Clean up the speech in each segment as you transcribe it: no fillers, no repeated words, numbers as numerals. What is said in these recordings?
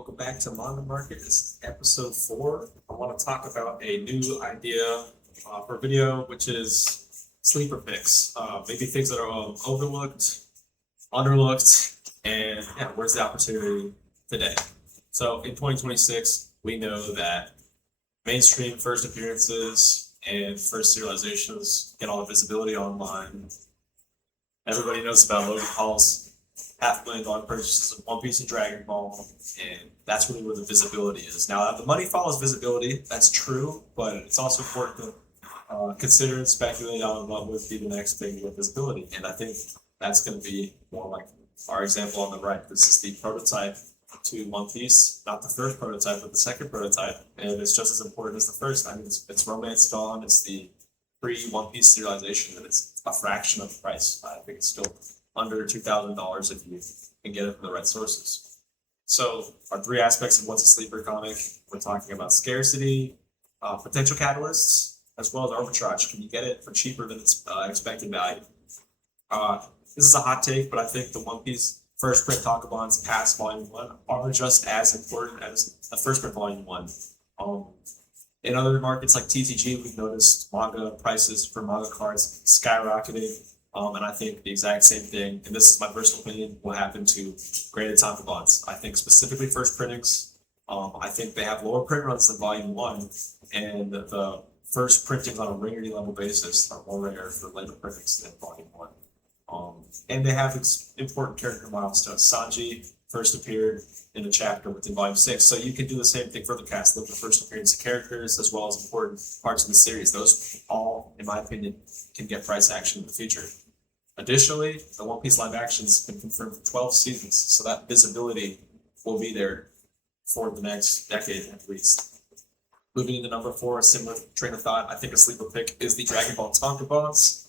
Welcome back to Manga Market. This is episode 4. I want to talk about a new idea for video, which is sleeper picks. Maybe things that are overlooked, underlooked, and where's the opportunity today? So in 2026, we know that mainstream first appearances and first serializations get all the visibility online. Everybody knows about Logan Paul's $500,000 purchases of One Piece and Dragon Ball, and that's really where the visibility is. Now, the money follows visibility, that's true, but it's also important to consider and speculate on what would be the next thing with visibility, and I think that's going to be more like our example on the right. This is the prototype to One Piece, not the first prototype, but the second prototype, and it's just as important as the first. I mean, it's Romance Dawn, it's the pre-One Piece serialization, and it's a fraction of the price. I think it's still under $2,000 if you can get it from the right sources. So our three aspects of what's a sleeper comic, we're talking about scarcity, potential catalysts, as well as arbitrage. Can you get it for cheaper than its expected value? This is a hot take, but I think the One Piece first print tankobons past Volume 1 are just as important as the first print Volume 1. In other markets like TCG, we've noticed manga prices for manga cards skyrocketing. And I think the exact same thing, and this is my personal opinion, will happen to graded tankobons. I think specifically first printings, I think they have lower print runs than Volume 1, and the first printings on a rarity level basis are more rare for later printings than Volume 1. And they have important character milestones. Sanji first appeared in a chapter within Volume 6, so you can do the same thing for the cast. Look at the first appearance of characters as well as important parts of the series. Those all, in my opinion, can get price action in the future. Additionally, the One Piece live action has been confirmed for 12 seasons, so that visibility will be there for the next decade at least. Moving into number 4, a similar train of thought, I think a sleeper pick is the Dragon Ball tankobons,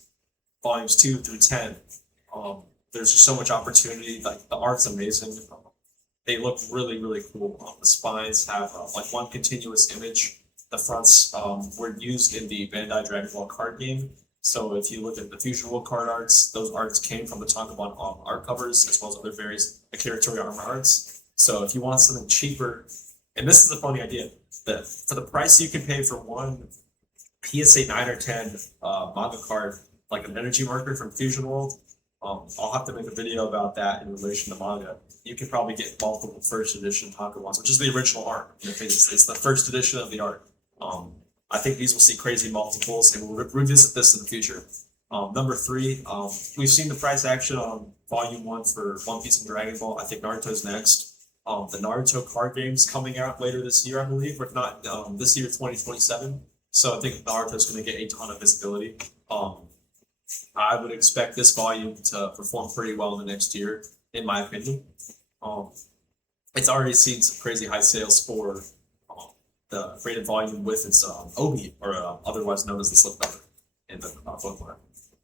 volumes 2 through 10. There's just so much opportunity, like the art's amazing. They look really, really cool. The spines have like one continuous image. The fronts were used in the Bandai Dragon Ball card game. So if you look at the Fusion World card arts, those arts came from the tankobon art covers, as well as other various Akira Toriyama arts. So if you want something cheaper, and this is a funny idea, that for the price you can pay for one PSA 9 or 10 manga card, like an energy marker from Fusion World, I'll have to make a video about that in relation to manga. You can probably get multiple first edition tankobons, which is the original art. It's the first edition of the art. I think these will see crazy multiples, and we'll revisit this in the future. Number 3, we've seen the price action on Volume 1 for One Piece and Dragon Ball. I think Naruto's next. The Naruto card game's coming out later this year, I believe, or if not this year, 2027. So I think Naruto's going to get a ton of visibility. I would expect this volume to perform pretty well in the next year, in my opinion. It's already seen some crazy high sales for the graded volume with its obi, or otherwise known as the slipcover in the bookmark.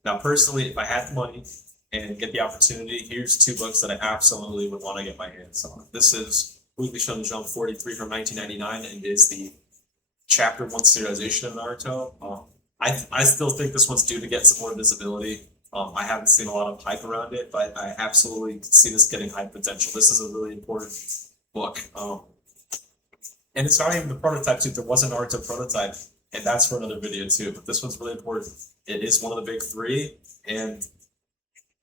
Now, personally, if I had the money and get the opportunity, here's 2 books that I absolutely would want to get my hands on. This is Weekly Shonen Jump 43 from 1999, and is the Chapter 1 serialization of Naruto. I still think this one's due to get some more visibility. I haven't seen a lot of hype around it, but I absolutely see this getting hype potential. This is a really important book. And it's not even the prototype too. There was a Naruto prototype, and that's for another video too. But this one's really important. It is one of the big 3, and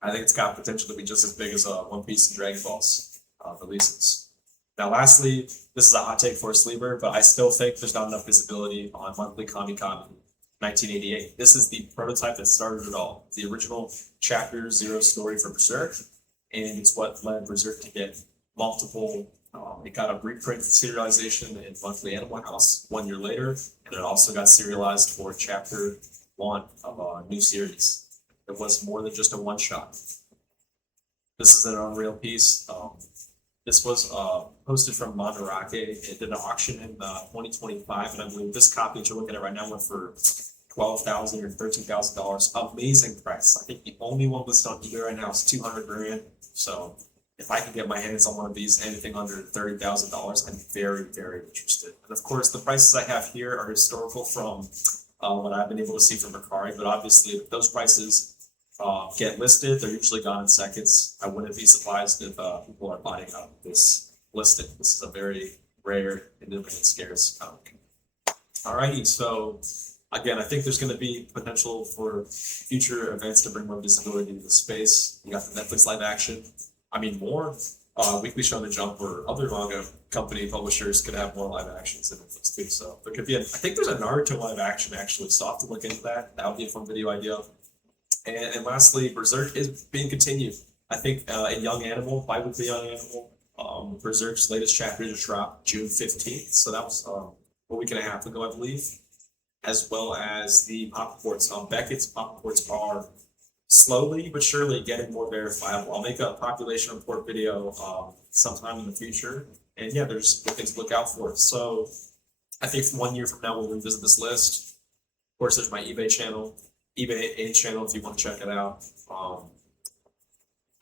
I think it's got potential to be just as big as One Piece and Dragon Ball's releases. Now, lastly, this is a hot take for a sleeper, but I still think there's not enough visibility on Monthly Kamikami 1988. This is the prototype that started it all. The original Chapter 0 story for Berserk, and it's what led Berserk to get multiple. It got a reprint serialization in Monthly Animal House 1 year later, and it also got serialized for Chapter 1 of a new series. It was more than just a one-shot. This is an Unreal piece. This was posted from Mandarake. It did an auction in 2025, and I believe this copy that you're looking at right now went for $12,000 or $13,000. Amazing price. I think the only one listed on eBay right now is $200,000. So if I can get my hands on one of these, anything under $30,000, I'm very, very interested. And of course, the prices I have here are historical from what I've been able to see from Mercari, but obviously if those prices get listed, they're usually gone in seconds. I wouldn't be surprised if people are buying up this listed. This is a very rare and limited scarce comic. Alrighty, so again, I think there's going to be potential for future events to bring more visibility to the space. You got the Netflix live action. I mean, more Weekly Shonen Jump or other manga company publishers could have more live actions in Netflix too. So there could be I think there's a Naruto live action actually, so I'll have to look into that. That would be a fun video idea. And lastly, Berserk is being continued. I think in Young Animal, bi-weekly Young Animal, Berserk's latest chapter just dropped June 15th. So that was a week and a half ago, I believe, as well as the pop reports. Beckett's pop reports are slowly but surely getting more verifiable. I'll make a population report video sometime in the future. And yeah, there's things to look out for. So I think 1 year from now, we'll revisit this list. Of course, there's my eBay channel, eBay A channel if you want to check it out.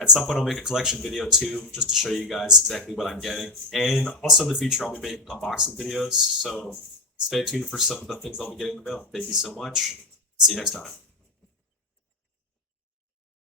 At some point, I'll make a collection video too, just to show you guys exactly what I'm getting. And also in the future, I'll be making unboxing videos. So stay tuned for some of the things I'll be getting in the mail. Thank you so much. See you next time.